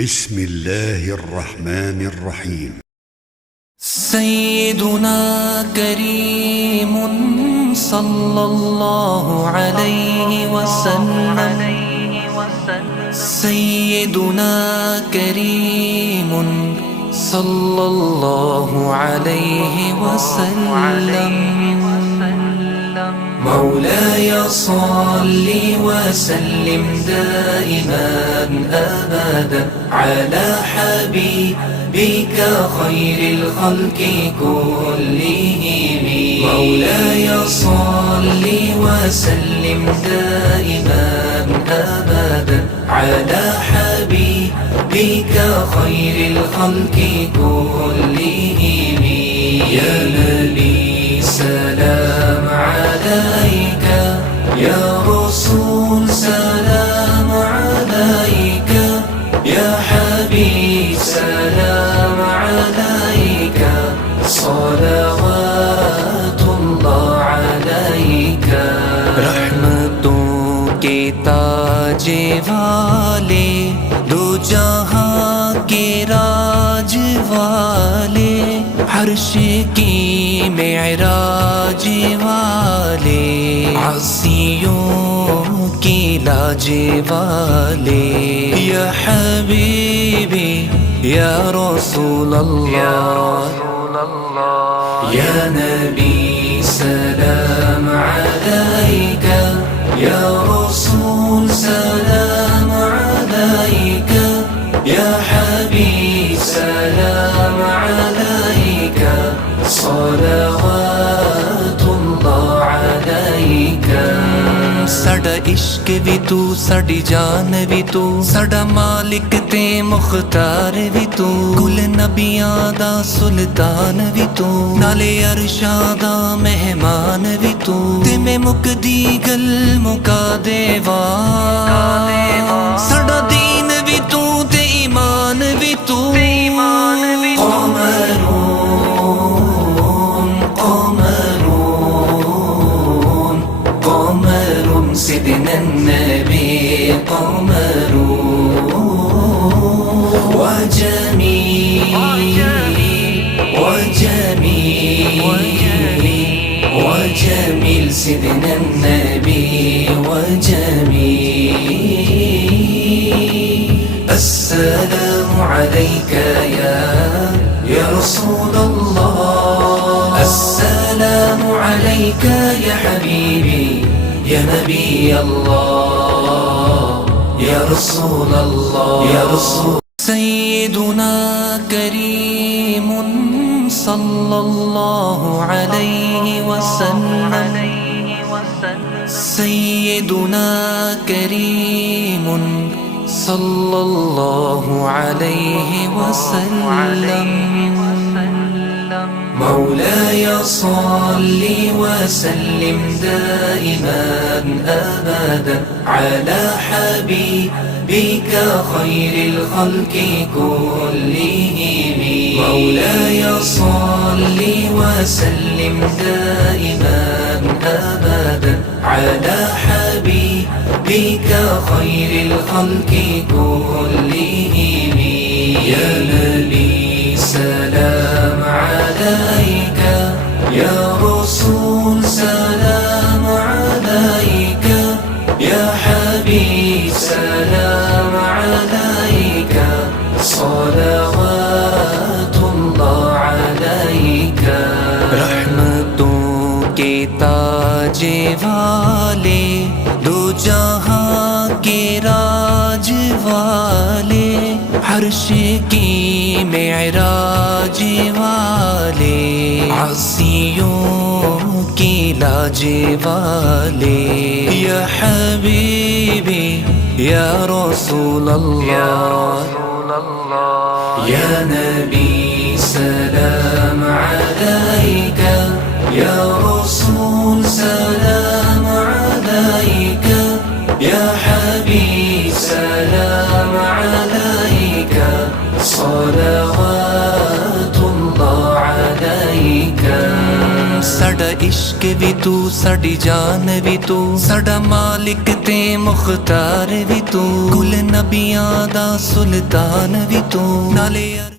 بسم الله الرحمن الرحيم. سيدنا كريم صلى الله عليه وسلم. سيدنا كريم صلى الله عليه وسلم. مولاي صل وسلم دائما أبدا على حبيبك خير الخلق كلهم. مولاي صل وسلم دائما أبدا على حبيبك خير الخلق كلهم. يا نبي سلام عليك، يا رسول سلام عليك، يا حبيب سلام عليك، صلوات الله عليك. رحمتوں کے تاج والے، دو جہاں کے راج والے، عرش کی معراج والے، عاصیوں کی لاج والے. یا حبیبی یا رسول اللہ، یا نبی سلام علیک، یا رسول سلام علیک، یا حبیب سلام علیک، صلوات اللہ علیک. ساڈا عشق بھی تو، ساڈی جان بھی تو، ساڈا مالک تے مختار بھی تو، کل نبیاں دا سلطان بھی تو، نالے عرشاں دا مہمان بھی تو. تے میں مکدی گل مکا دیوا، ساڈا دین بھی تو تے ایمان بھی تو. سيدنا النبي قمر وجميل وجميل وجميل سيدنا النبي وجميل. السلام عليك يا رسول الله، السلام عليك يا حبيبي يا نبي الله، يا رسول الله، يا رسول. سيدنا كريم صلى الله عليه وسلم. سيدنا كريم صلى الله عليه وسلم. مولاي صل وسلم دائما أبدا على حبيبك خير الخلق كلهم. مولاي صل وسلم دائما أبدا على حبيبك خير الخلق كلهم. يا نبي سلام عليك، يا رسول سلام عليك، يا حبيب سلام عليك، صلوات الله عليك. رحمتوں کے تاج والے، دو جہاں کے راج والے، عرش کی معراج والے، عاصیوں کی لاج والے. یا حبیبی یا رسول اللہ، یا نبی سلام علیک، یا رسول سلام علیک، یا حبیب سلام علیک، صلوات اللہ علیک. ਸਾਡਾ ਇਸ਼ਕ ਵੀ ਤੂੰ ਸਾਡੀ ਜਾਨ ਵੀ ਤੂੰ ਸਾਡਾ ਮਾਲਿਕ ਤੇ ਮੁਖਤਾਰ ਵੀ ਤੂੰ ਕੁਲ ਨਬੀਆਂ ਦਾ ਸੁਲਤਾਨ ਵੀ ਤੂੰ ਨਾਲੇ